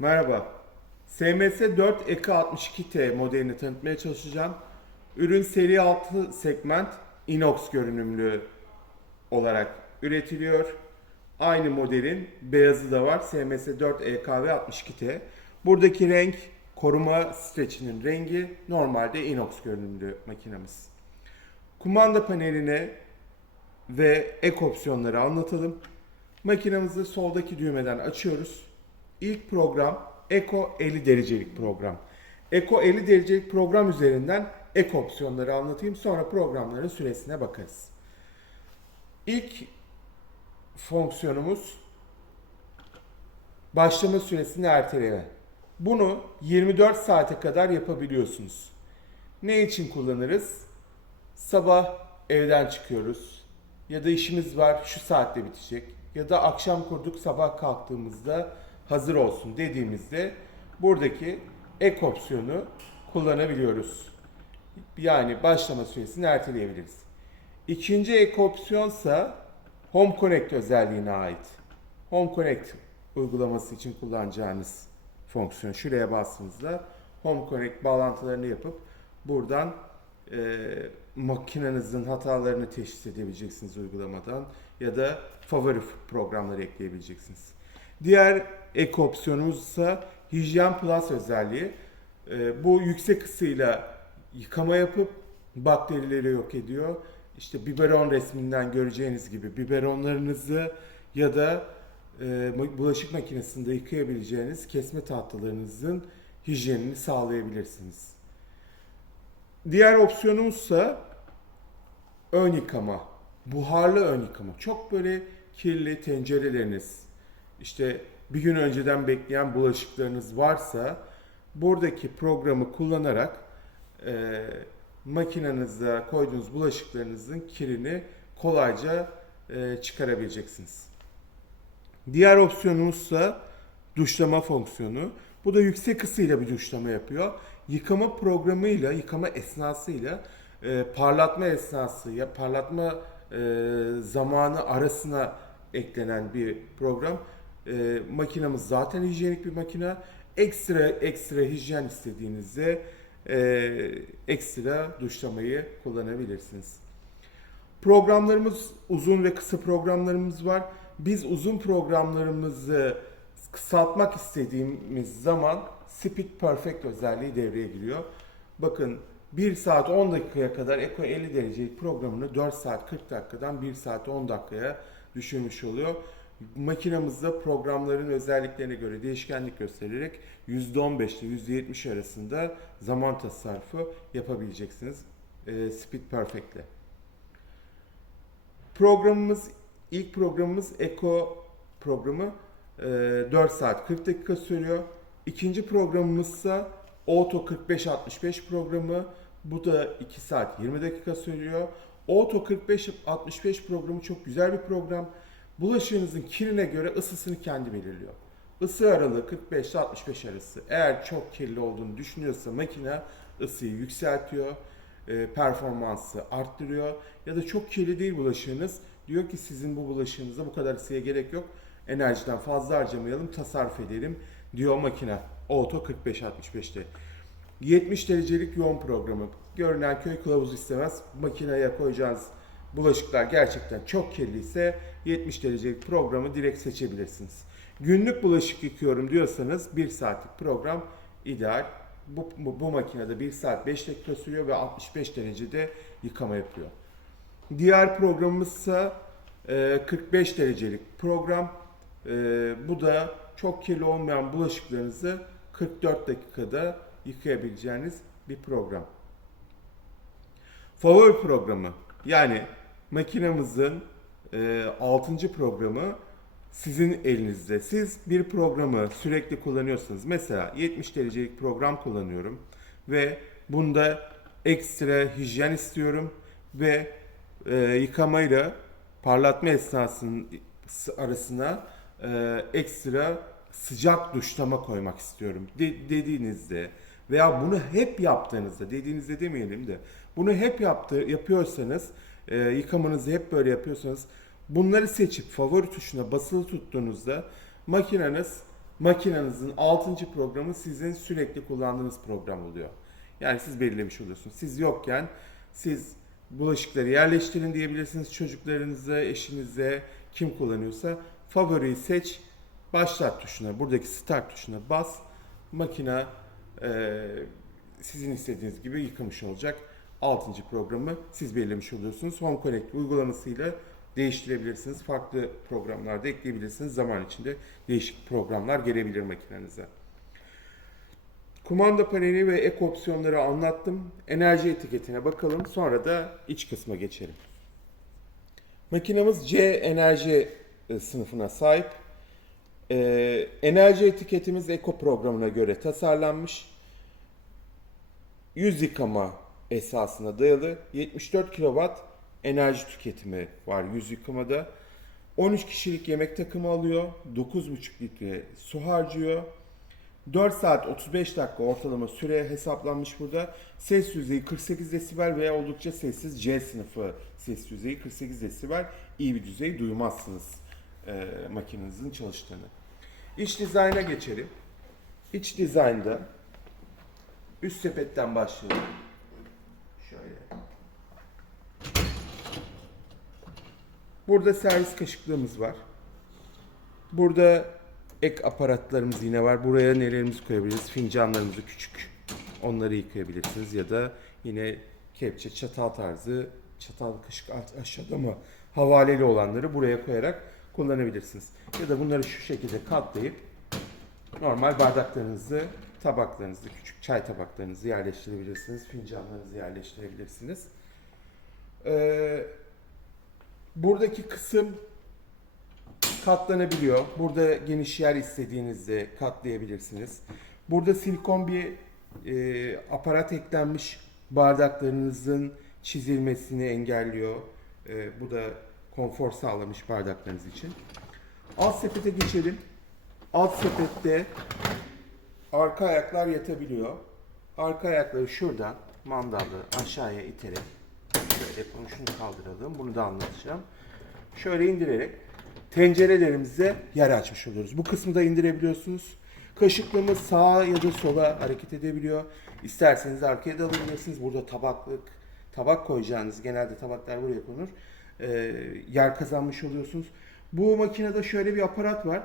Merhaba. SMS 4 EK 62T modelini tanıtmaya çalışacağım. Ürün seri 6 segment inox görünümlü olarak üretiliyor. Aynı modelin beyazı da var. SMS 4 EK ve 62T. Buradaki renk koruma streçinin rengi normalde inox görünümlü makinemiz. Kumanda paneline ve ek opsiyonları anlatalım. Makinemizi soldaki düğmeden açıyoruz. İlk program Eco 50 derecelik program. Eco 50 derecelik program üzerinden ek opsiyonları anlatayım. Sonra programların süresine bakarız. İlk fonksiyonumuz başlama süresini erteleme. Bunu 24 saate kadar yapabiliyorsunuz. Ne için kullanırız? Sabah evden çıkıyoruz ya da işimiz var şu saatte bitecek ya da akşam kurduk sabah kalktığımızda hazır olsun dediğimizde buradaki ek opsiyonu kullanabiliyoruz. Yani başlama süresini erteleyebiliriz. İkinci ek opsiyonsa Home Connect özelliğine ait. Home Connect uygulaması için kullanacağınız fonksiyon. Şuraya bastığınızda Home Connect bağlantılarını yapıp buradan e, makinenizin hatalarını teşhis edebileceksiniz uygulamadan ya da favori programları ekleyebileceksiniz. Diğer ek opsiyonumuz ise Hijyen Plus özelliği. E, bu yüksek ısıyla yıkama yapıp bakterileri yok ediyor. İşte biberon resminden göreceğiniz gibi biberonlarınızı ya da e, bulaşık makinesinde yıkayabileceğiniz kesme tahtalarınızın hijyenini sağlayabilirsiniz. Diğer opsiyonumuzsa ön yıkama. Buharlı ön yıkama. Çok böyle kirli tencereleriniz, işte bir gün önceden bekleyen bulaşıklarınız varsa buradaki programı kullanarak e, makinenizde koyduğunuz bulaşıklarınızın kirini kolayca e, çıkarabileceksiniz. Diğer opsiyonumuzsa duşlama fonksiyonu. Bu da yüksek ısıyla bir duşlama yapıyor. Yıkama programıyla, yıkama esnasıyla e, parlatma esnası ya parlatma e, zamanı arasına eklenen bir program. E, makinamız zaten hijyenik bir makine. Ekstra ekstra hijyen istediğinizde e, ekstra duşlamayı kullanabilirsiniz. Programlarımız uzun ve kısa programlarımız var. Biz uzun programlarımızı kısaltmak istediğimiz zaman Speed Perfect özelliği devreye giriyor. Bakın 1 saat 10 dakikaya kadar Eco 50 derecelik programını 4 saat 40 dakikadan 1 saat 10 dakikaya düşürmüş oluyor. Makinamızda programların özelliklerine göre değişkenlik göstererek %15 ile %70 arasında zaman tasarrufu yapabileceksiniz e, Speed Perfect ile. Programımız, ilk programımız Eco programı e, 4 saat 40 dakika sürüyor. İkinci programımızsa Auto 45-65 programı. Bu da 2 saat 20 dakika sürüyor. Auto 45-65 programı çok güzel bir program. Bulaşığınızın kirine göre ısısını kendi belirliyor. Isı aralığı 45 ile 65 arası. Eğer çok kirli olduğunu düşünüyorsa makine ısıyı yükseltiyor, e, performansı arttırıyor. Ya da çok kirli değil bulaşığınız. Diyor ki sizin bu bulaşığınıza bu kadar ısıya gerek yok. Enerjiden fazla harcamayalım, tasarruf edelim diyor makine. Auto 45-65'te. 70 derecelik yoğun programı. Görünen köy kılavuzu istemez. Makineye koyacağınız bulaşıklar gerçekten çok kirliyse 70 derecelik programı direkt seçebilirsiniz. Günlük bulaşık yıkıyorum diyorsanız 1 saatlik program ideal. Bu, bu, bu makinede 1 saat 5 dakika sürüyor ve 65 derecede yıkama yapıyor. Diğer programımız ise e, 45 derecelik program. E, bu da çok kirli olmayan bulaşıklarınızı 44 dakikada yıkayabileceğiniz bir program. Favori programı yani makinamızın e, 6. programı sizin elinizde. Siz bir programı sürekli kullanıyorsanız mesela 70 derecelik program kullanıyorum ve bunda ekstra hijyen istiyorum ve e, yıkamayla parlatma esnasının arasına e, ekstra sıcak duşlama koymak istiyorum de- dediğinizde veya bunu hep yaptığınızda dediğinizde demeyelim de bunu hep yaptı yapıyorsanız e, yıkamanızı hep böyle yapıyorsanız bunları seçip favori tuşuna basılı tuttuğunuzda makineniz makinenizin 6. programı sizin sürekli kullandığınız program oluyor. Yani siz belirlemiş oluyorsunuz. Siz yokken siz bulaşıkları yerleştirin diyebilirsiniz çocuklarınıza, eşinize, kim kullanıyorsa favoriyi seç, başlat tuşuna, buradaki start tuşuna bas. Makine eee, sizin istediğiniz gibi yıkamış olacak. 6. programı siz belirlemiş oluyorsunuz. Home Connect uygulamasıyla değiştirebilirsiniz. Farklı programlarda ekleyebilirsiniz. Zaman içinde değişik programlar gelebilir makinenize. Kumanda paneli ve ek opsiyonları anlattım. Enerji etiketine bakalım. Sonra da iç kısma geçelim. Makinemiz C enerji e, sınıfına sahip. Ee, enerji etiketimiz Eko programına göre tasarlanmış. Yüz yıkama esasına dayalı 74 kW enerji tüketimi var yüz yıkamada. 13 kişilik yemek takımı alıyor. 9,5 litre su harcıyor. 4 saat 35 dakika ortalama süre hesaplanmış burada. Ses düzeyi 48 desibel veya oldukça sessiz C sınıfı ses düzeyi 48 desibel. İyi bir düzey duymazsınız e, makinenizin çalıştığını. İç dizayna geçelim. İç dizaynda üst sepetten başlayalım. Şöyle. Burada servis kaşıklığımız var. Burada ek aparatlarımız yine var. Buraya nelerimizi koyabiliriz? Fincanlarımızı küçük. Onları yıkayabilirsiniz ya da yine kepçe, çatal tarzı çatal kaşık aşağıda ama havaleli olanları buraya koyarak kullanabilirsiniz. Ya da bunları şu şekilde katlayıp normal bardaklarınızı, tabaklarınızı, küçük çay tabaklarınızı yerleştirebilirsiniz. Fincanlarınızı yerleştirebilirsiniz. Ee, buradaki kısım katlanabiliyor. Burada geniş yer istediğinizde katlayabilirsiniz. Burada silikon bir e, aparat eklenmiş bardaklarınızın çizilmesini engelliyor. E, bu da konfor sağlamış bardaklarınız için. Alt sepete geçelim. Alt sepette arka ayaklar yatabiliyor. Arka ayakları şuradan mandallı aşağıya iterek şöyle yapalım şunu kaldıralım. Bunu da anlatacağım. Şöyle indirerek tencerelerimize yer açmış oluyoruz. Bu kısmı da indirebiliyorsunuz. Kaşıklığımız sağa ya da sola hareket edebiliyor. İsterseniz arkaya da alabilirsiniz. Burada tabaklık, tabak koyacağınız genelde tabaklar buraya konur. Ee, yer kazanmış oluyorsunuz. Bu makinede şöyle bir aparat var.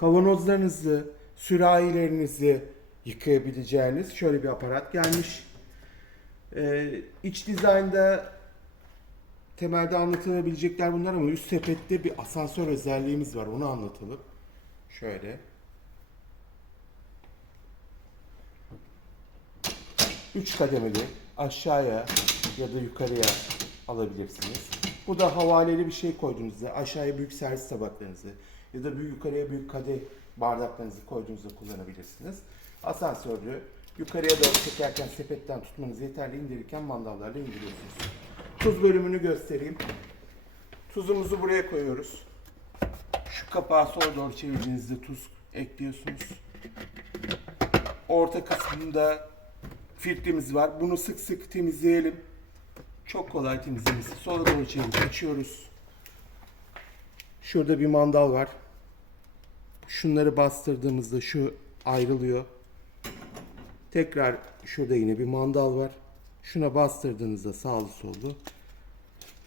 Kavanozlarınızı, sürahilerinizi yıkayabileceğiniz şöyle bir aparat gelmiş. Ee, iç dizaynda temelde anlatılabilecekler bunlar ama üst sepette bir asansör özelliğimiz var. Onu anlatalım. Şöyle. Üç kademeli aşağıya ya da yukarıya alabilirsiniz. Bu da havaleli bir şey koyduğunuzda aşağıya büyük servis tabaklarınızı ya da büyük yukarıya büyük kadeh bardaklarınızı koyduğunuzda kullanabilirsiniz. Asansörlü yukarıya doğru çekerken sepetten tutmanız yeterli indirirken mandallarla indiriyorsunuz. Tuz bölümünü göstereyim. Tuzumuzu buraya koyuyoruz. Şu kapağı sola doğru çevirdiğinizde tuz ekliyorsunuz. Orta kısmında filtremiz var. Bunu sık sık temizleyelim. Çok kolay temizlemesi. Sola doğru çevirip açıyoruz. Şurada bir mandal var. Şunları bastırdığımızda şu ayrılıyor. Tekrar şurada yine bir mandal var. Şuna bastırdığınızda sağlı sollu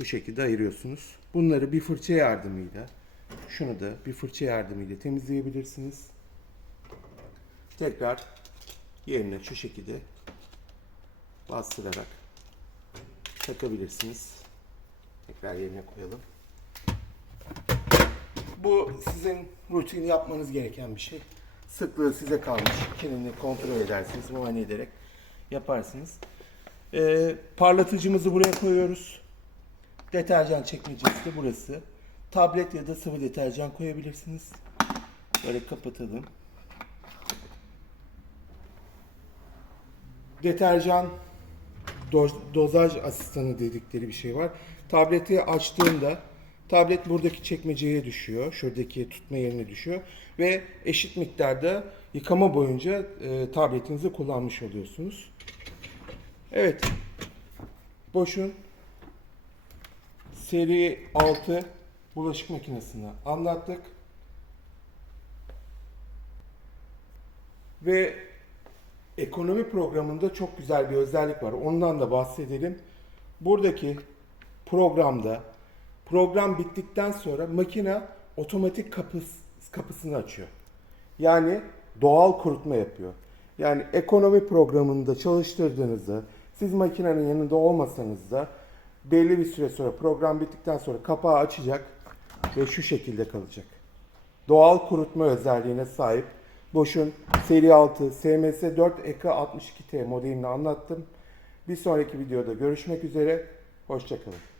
bu şekilde ayırıyorsunuz. Bunları bir fırça yardımıyla şunu da bir fırça yardımıyla temizleyebilirsiniz. Tekrar yerine şu şekilde bastırarak takabilirsiniz. Tekrar yerine koyalım. Bu sizin rutin yapmanız gereken bir şey. Sıklığı size kalmış. Kendini kontrol edersiniz, muayene ederek yaparsınız. Ee, parlatıcımızı buraya koyuyoruz. Deterjan çekmecesi de burası. Tablet ya da sıvı deterjan koyabilirsiniz. Böyle kapatalım. Deterjan do- dozaj asistanı dedikleri bir şey var. Tableti açtığında tablet buradaki çekmeceye düşüyor. Şuradaki tutma yerine düşüyor. Ve eşit miktarda yıkama boyunca e, tabletinizi kullanmış oluyorsunuz. Evet. Boş'un seri 6 bulaşık makinesini anlattık. Ve ekonomi programında çok güzel bir özellik var. Ondan da bahsedelim. Buradaki programda program bittikten sonra makine otomatik kapıs, kapısını açıyor. Yani doğal kurutma yapıyor. Yani ekonomi programında çalıştırdığınızda siz makinenin yanında olmasanız da belli bir süre sonra program bittikten sonra kapağı açacak ve şu şekilde kalacak. Doğal kurutma özelliğine sahip Bosch'un seri 6 SMS 4 EK 62T modelini anlattım. Bir sonraki videoda görüşmek üzere. Hoşçakalın.